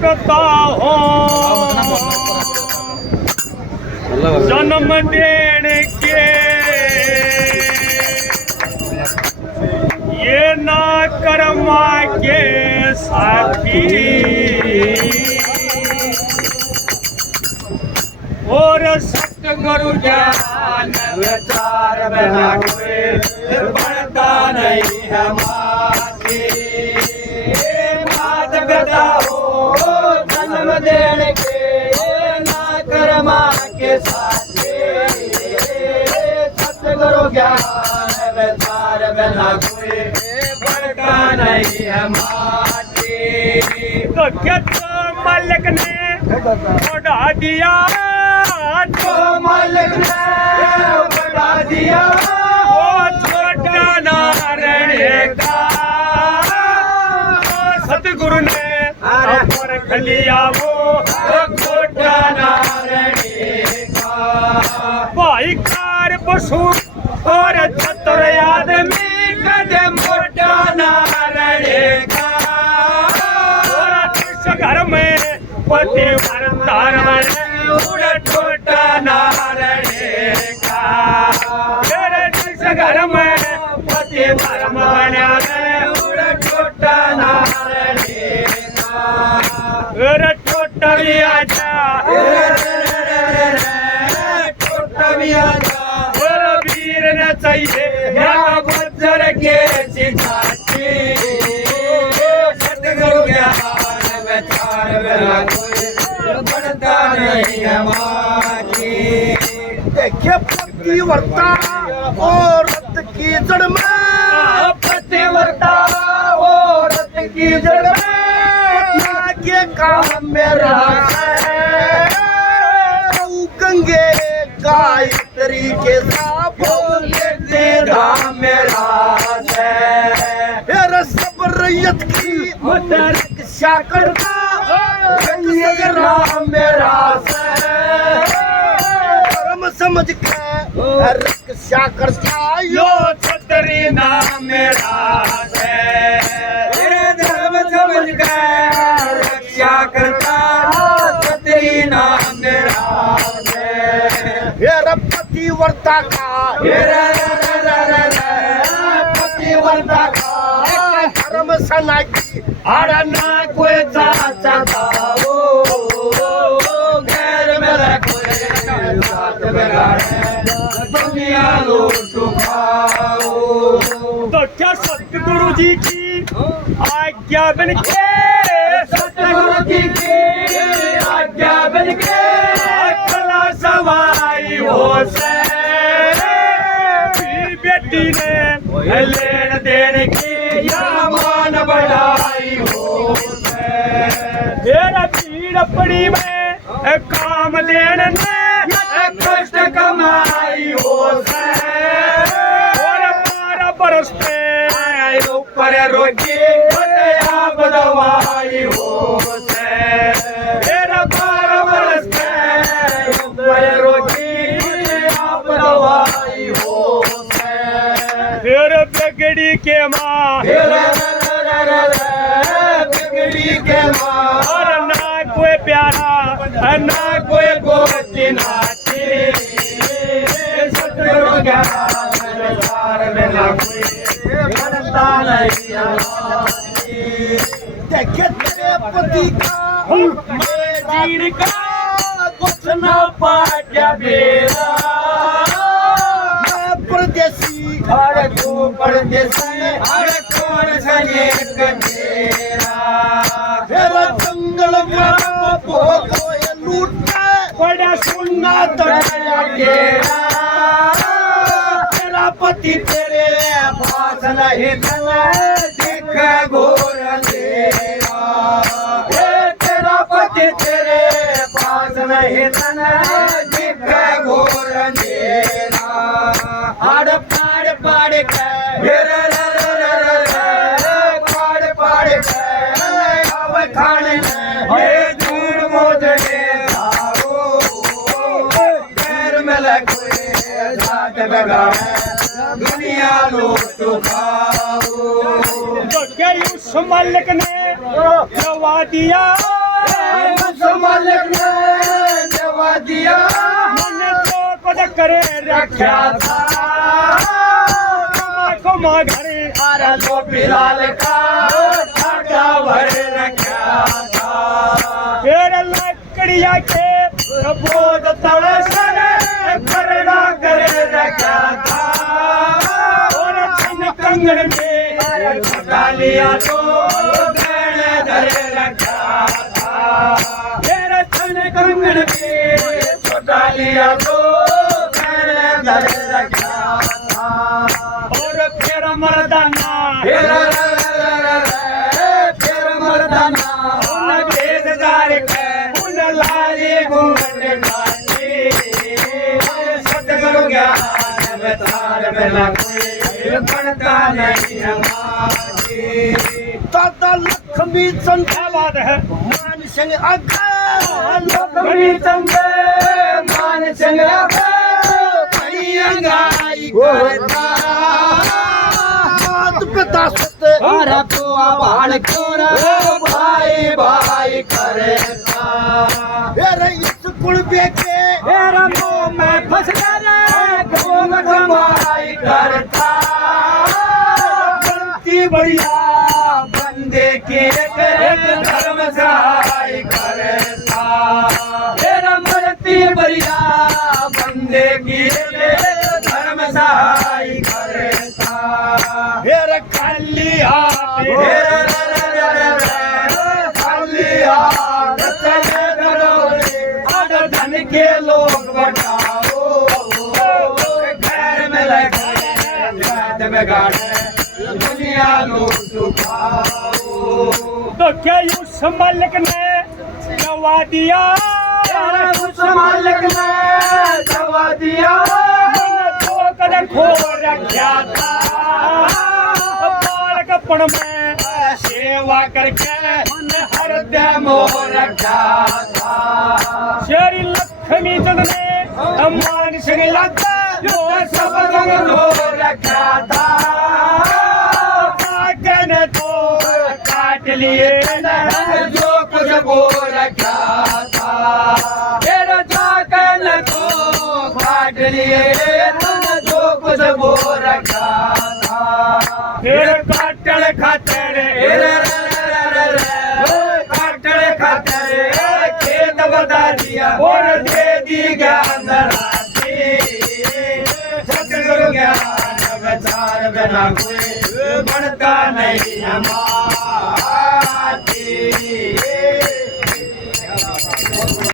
पिता हो जन्म देने के ये ना कर्मा के साथी और सतगुरु ज्ञान विचार बिना कोई बढ़ता नहीं है माती मात पिता हो जन्म देने के ना कर्मा के साथी सतगुरु ज्ञान विचार बिना कोई बढ़ता नहीं है माती तो क्या मालिक ने बढ़ा दिया तो मालिक ने बढ़ा दिया वो छोटा नारायण का सतगुरु ने परख लिया वो छोटा नारायण का भाई कार पशु और चतुर आदमी कदे मोटा नारायण का घर में पति वरदान उड़ा छोटा नारायण का तेरे जिस घर में पति धर्म उड़ा छोटा नारायण का अरे छोटा भी आजा छोटा भी आजा बोलो वीर न चाहिए यहाँ गुजर के सिखाती सतगुरु ज्ञान विचार बिना कोई बढ़ता नहीं है माती देखिए पतिव्रता औरत की जड़ में पतिव्रता औरत की जड़ में के काम मेरा है गंगे गायत्री के साथ तेरा मेरा है सब रैयत की रक्षा करता राम मेरा धर्म समझ के रक्षा करता यो छतरी नाम मेरा है धर्म समझ के रक्षा करता छतरी नाम मेरा है पतिव्रता का पतिव्रता का धर्म सना की आड़ा ना कोई चाचा था वो गैर मेरा कोई साथ बिगाड़े दुनिया लूट खाओ तो क्या सतगुरु जी की आज्ञा बन के सतगुरु जी की आज्ञा बन के कला सवाई हो से बेटी ने लेन देन की या मान बढ़ाई हो तेरा भीड़ पड़ी में काम लेने ने कष्ट कमाई हो और 12 बरस पे ऊपर रोगी आप दवाई हो तेरा 12 बरस पे ऊपर रोगी आप दवाई हो फिर बिगड़ी के माँ बिगड़ी के माँ और ना कोई प्यारा ना कोई गोती नाती सतगुरु ज्ञान विचार बिना कोई बढ़ता नहीं है देखे तेरे पति का जीर का कुछ न पाट्या बेरा परदेसी अरे तू परदेसी अरे कौन सने कनेरा तेरा जंगल में लूटा बड़ा सुनना तड़या केरा तेरा पति तेरे पास नहीं तना दिख घोर अंधेरा तेरा पति तेरे पास नहीं तना दिख घोर अंधेरा आड़ पाड़ पाड़ के पाड़ पाड़ के अब खाने ये दूर मोजने आओ पैर में लगे साथ बगाए दुनिया लूट खाओ तो क्या उस मालिक ने करवा दिया उस मालिक ने जवा दिया मन जो कुछ करे रखा था कमा घरे अरे लो बिलाल का ठाका भर रखा था फिर लकड़िया के बोध तड़सन खरड़ा करे रखा था और छन कंगन में छटा लिया तो गहने धरे रखा था फिर छन कंगन में छटा लिया तो गहने धरे रखा था और फिर मर्दाना फिर मर्दाना उन भेददार के उन लाली घूंघट काटी सतगुरु ज्ञान विचार बिना कोई बनता नहीं हमारी दादा लक्ष्मी चंद क्या बात है मान सिंह आगा लक्ष्मी चंद मान सिंह बड़ी अंगाई करता मात पिता सत हरा तो बाल कोरा भाई भाई करता मेरे स्कूल बेके मेरा मुंह में फंस गया घूम घुमाई करता बनती बढ़िया बंदे की एक धर्म सहाय करता मेरा बनती बढ़िया बंदे की एक धर्म सहाय करता मेरा खाली हाथ खाली हाथ चले दरोड़े अड़ धन के लोग बटाओ घर में लगे में गाड़े दुनिया लूट उठाओ तो क्या उस मालिक ने जवा दिया उस मालिक ने जवा दिया तो कदम खो रखा था बालकपन में सेवा करके हर दम रखा था श्री लक्ष्मी चंद ने मान सिंह लगा जो सब रंग हो रखा था काटन तो काट लिए जो कुछ वो रखा था मेरा जाकन तो काट लिए जो कुछ वो रखा था फिर काटल खातर काटल खातर खेत बता दिया और दे दी ज्ञान राती सतगुरु ज्ञान विचार बिना कोई बनता नहीं हमारा